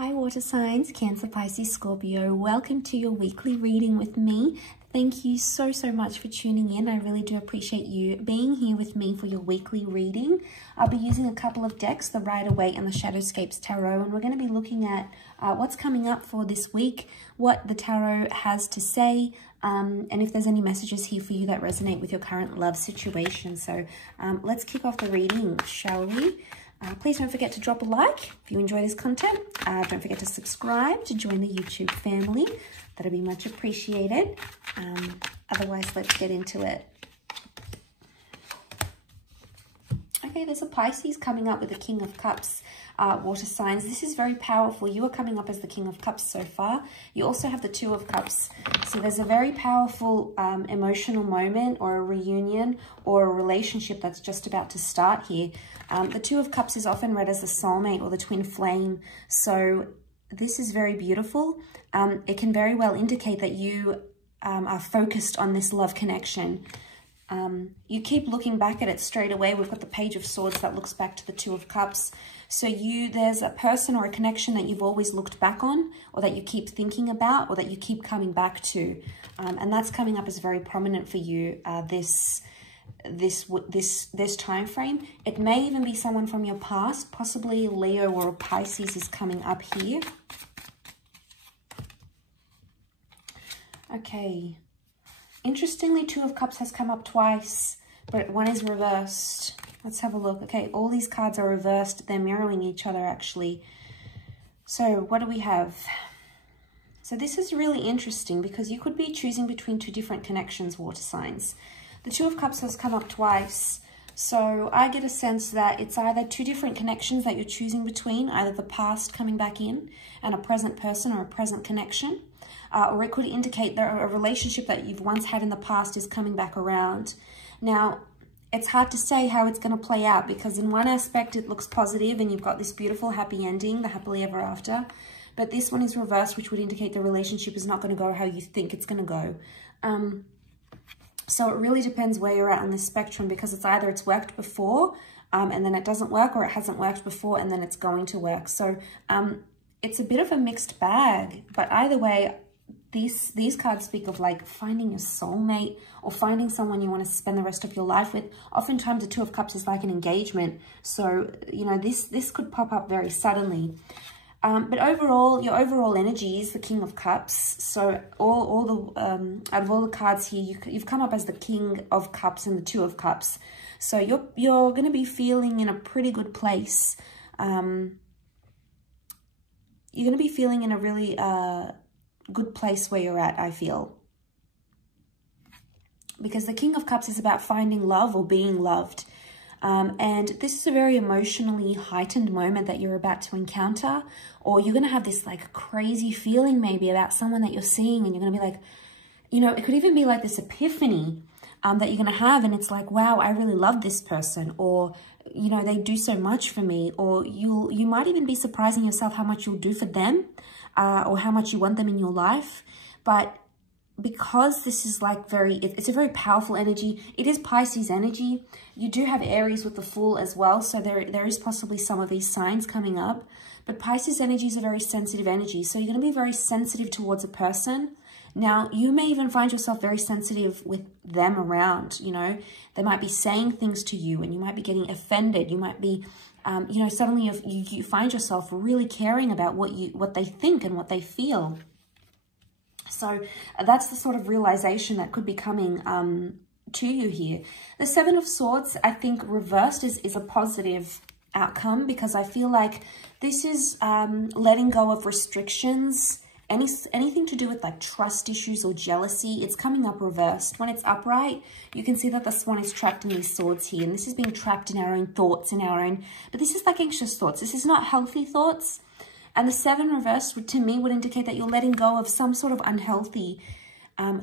Hi water signs, Cancer, Pisces, Scorpio. Welcome to your weekly reading with me. Thank you so much for tuning in. I really do appreciate you being here with me for your weekly reading. I'll be using a couple of decks, the Rider-Waite and the Shadowscapes Tarot, and we're going to be looking at what's coming up for this week, what the tarot has to say, and if there's any messages here for you that resonate with your current love situation. So let's kick off the reading, shall we? Please don't forget to drop a like if you enjoy this content. Don't forget to subscribe to join the YouTube family. That'll be much appreciated. Otherwise, let's get into it. Okay, there's a Pisces coming up with the King of Cups, water signs. This is very powerful. You are coming up as the King of Cups so far. You also have the Two of Cups. So there's a very powerful emotional moment or a reunion or a relationship that's just about to start here. The Two of Cups is often read as the soulmate or the twin flame. So this is very beautiful. It can very well indicate that you are focused on this love connection. You keep looking back at it straight away. We've got the Page of Swords that looks back to the Two of Cups. So there's a person or a connection that you've always looked back on, or that you keep thinking about, or that you keep coming back to. And that's coming up as very prominent for you this time frame. It may even be someone from your past, possibly Leo or Pisces is coming up here. Okay. Interestingly, Two of Cups has come up twice, but one is reversed. Let's have a look. Okay, all these cards are reversed. They're mirroring each other, actually. So what do we have? So this is really interesting because you could be choosing between two different connections, water signs. The Two of Cups has come up twice. So I get a sense that it's either two different connections that you're choosing between, either the past coming back in and a present person or a present connection. Or it could indicate that a relationship that you've once had in the past is coming back around. Now, it's hard to say how it's going to play out because in one aspect it looks positive and you've got this beautiful happy ending, the happily ever after. But this one is reversed, which would indicate the relationship is not going to go how you think it's going to go. So it really depends where you're at on this spectrum, because it's either it's worked before and then it doesn't work, or it hasn't worked before and then it's going to work. So it's a bit of a mixed bag, but either way, these cards speak of like finding your soulmate or finding someone you want to spend the rest of your life with. Oftentimes the Two of Cups is like an engagement. So, you know, this could pop up very suddenly. But overall, your overall energy is the King of Cups. So out of all the cards here, you've come up as the King of Cups and the Two of Cups. So you're going to be feeling in a pretty good place. You're going to be feeling in a really good place where you're at, I feel. Because the King of Cups is about finding love or being loved. And this is a very emotionally heightened moment that you're about to encounter, or you're going to have this like crazy feeling maybe about someone that you're seeing, and you're going to be like, you know, it could even be like this epiphany that you're going to have, and it's like, wow, I really love this person, or, you know, they do so much for me, or you might even be surprising yourself how much you'll do for them, or how much you want them in your life. But because this is like it's a very powerful energy. It is Pisces energy. You do have Aries with the Fool as well. So there is possibly some of these signs coming up. But Pisces energy is a very sensitive energy. So you're going to be very sensitive towards a person. Now, you may even find yourself very sensitive with them around, you know. They might be saying things to you and you might be getting offended. You might be, you know, suddenly you find yourself really caring about what they think and what they feel. So that's the sort of realization that could be coming to you here. The Seven of Swords, I think reversed is a positive outcome, because I feel like this is letting go of restrictions, anything to do with like trust issues or jealousy. It's coming up reversed. When it's upright, you can see that the swan is trapped in these swords here, and this is being trapped in our own thoughts, but this is like anxious thoughts. This is not healthy thoughts. And the Seven reversed, to me, would indicate that you're letting go of some sort of unhealthy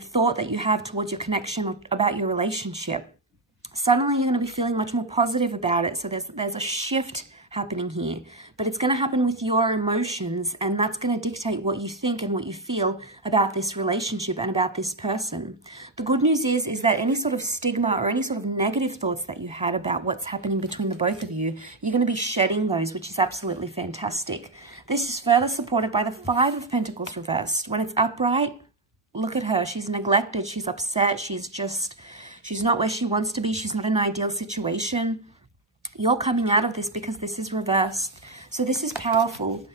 thought that you have towards your connection or about your relationship. Suddenly, you're going to be feeling much more positive about it. So there's a shift happening here, but it's going to happen with your emotions, and that's going to dictate what you think and what you feel about this relationship and about this person. The good news is that any sort of stigma or any sort of negative thoughts that you had about what's happening between the both of you, you're going to be shedding those, which is absolutely fantastic. This is further supported by the 5 of Pentacles reversed. When it's upright, look at her. She's neglected. She's upset. She's not where she wants to be. She's not in an ideal situation. You're coming out of this because this is reversed. So this is powerful.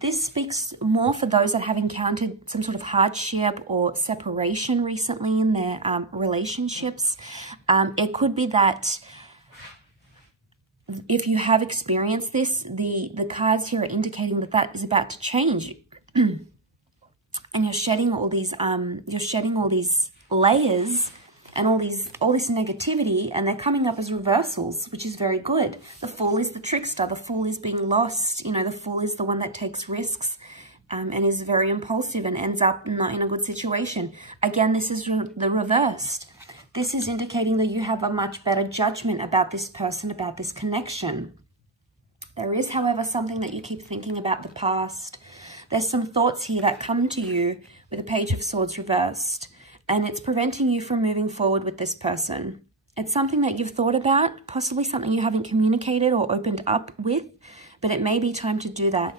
This speaks more for those that have encountered some sort of hardship or separation recently in their relationships. It could be that if you have experienced this, the cards here are indicating that that is about to change. And you're shedding all these layers and all this negativity, and they're coming up as reversals, which is very good. The Fool is the trickster. The Fool is being lost. You know, the Fool is the one that takes risks and is very impulsive and ends up not in a good situation. Again, this is the reversed. This is indicating that you have a much better judgment about this person, about this connection. There is, however, something that you keep thinking about the past. There's some thoughts here that come to you with the Page of Swords reversed, and it's preventing you from moving forward with this person. It's something that you've thought about, possibly something you haven't communicated or opened up with, but it may be time to do that.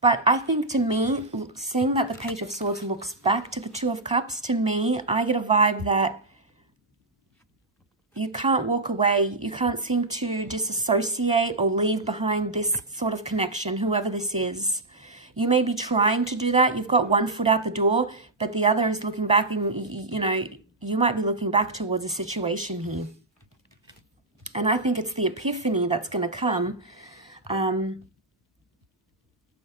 But I think, to me, seeing that the Page of Swords looks back to the Two of Cups, to me, I get a vibe that you can't walk away. You can't seem to disassociate or leave behind this sort of connection, whoever this is. You may be trying to do that. You've got one foot out the door, but the other is looking back, and, you know, you might be looking back towards a situation here. And I think it's the epiphany that's going to come.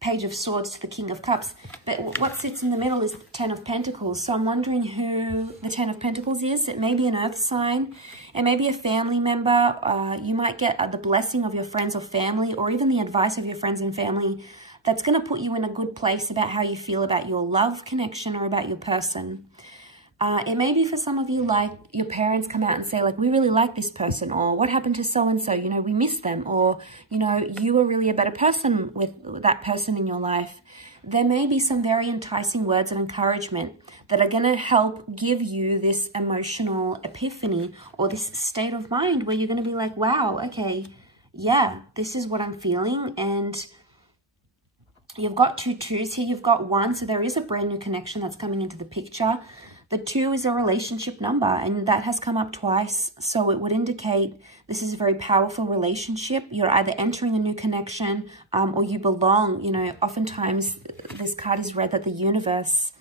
Page of Swords to the King of Cups. But what sits in the middle is the Ten of Pentacles. So I'm wondering who the Ten of Pentacles is. It may be an earth sign. It may be a family member. You might get the blessing of your friends or family, or even the advice of your friends and family, that's going to put you in a good place about how you feel about your love connection or about your person. It may be for some of you, like your parents come out and say, like, we really like this person, or what happened to so-and-so, you know, we miss them, or, you know, you were really a better person with that person in your life. There may be some very enticing words of encouragement that are going to help give you this emotional epiphany or this state of mind where you're going to be like, wow, okay, yeah, this is what I'm feeling. And you've got 2 2s here, you've got 1, so there is a brand new connection that's coming into the picture. The 2 is a relationship number, and that has come up twice, so it would indicate this is a very powerful relationship. You're either entering a new connection or you belong. You know, oftentimes this card is read that the universe,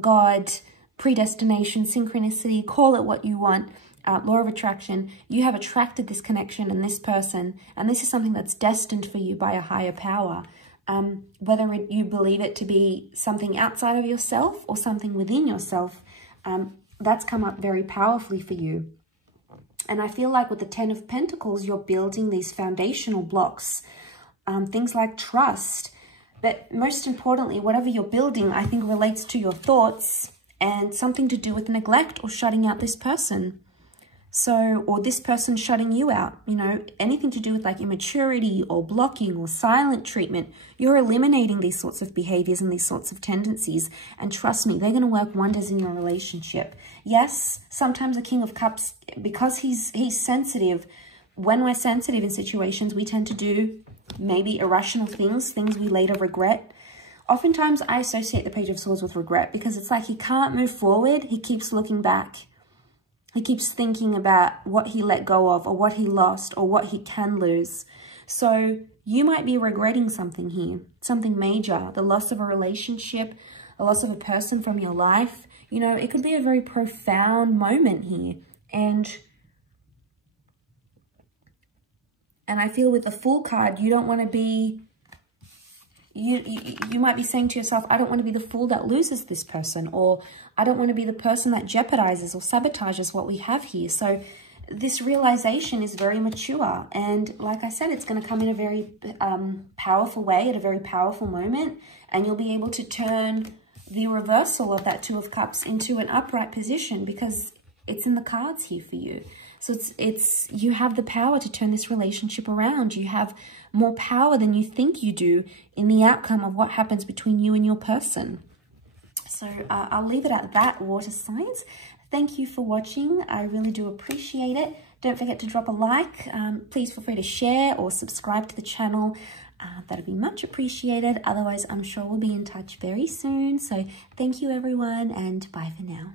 God, predestination, synchronicity, call it what you want, law of attraction, you have attracted this connection and this person, and this is something that's destined for you by a higher power. Whether you believe it to be something outside of yourself or something within yourself, that's come up very powerfully for you. And I feel like with the Ten of Pentacles, you're building these foundational blocks, things like trust. But most importantly, whatever you're building, I think relates to your thoughts and something to do with neglect or shutting out this person. So, or this person shutting you out, you know, anything to do with like immaturity or blocking or silent treatment. You're eliminating these sorts of behaviors and these sorts of tendencies. And trust me, they're going to work wonders in your relationship. Yes, sometimes the King of Cups, because he's sensitive, when we're sensitive in situations, we tend to do maybe irrational things we later regret. Oftentimes, I associate the Page of Swords with regret because it's like he can't move forward. He keeps looking back. He keeps thinking about what he let go of or what he lost or what he can lose. So you might be regretting something here, something major, the loss of a relationship, the loss of a person from your life. You know, it could be a very profound moment here. And I feel with the Fool card, you don't want to be, you might be saying to yourself, I don't want to be the fool that loses this person, or I don't want to be the person that jeopardizes or sabotages what we have here. So this realization is very mature. And like I said, it's going to come in a very powerful way at a very powerful moment. And you'll be able to turn the reversal of that Two of Cups into an upright position because it's in the cards here for you. So it's you have the power to turn this relationship around. You have more power than you think you do in the outcome of what happens between you and your person. So I'll leave it at that, water signs. Thank you for watching. I really do appreciate it. Don't forget to drop a like. Please feel free to share or subscribe to the channel. That'd be much appreciated. Otherwise, I'm sure we'll be in touch very soon. So thank you, everyone, and bye for now.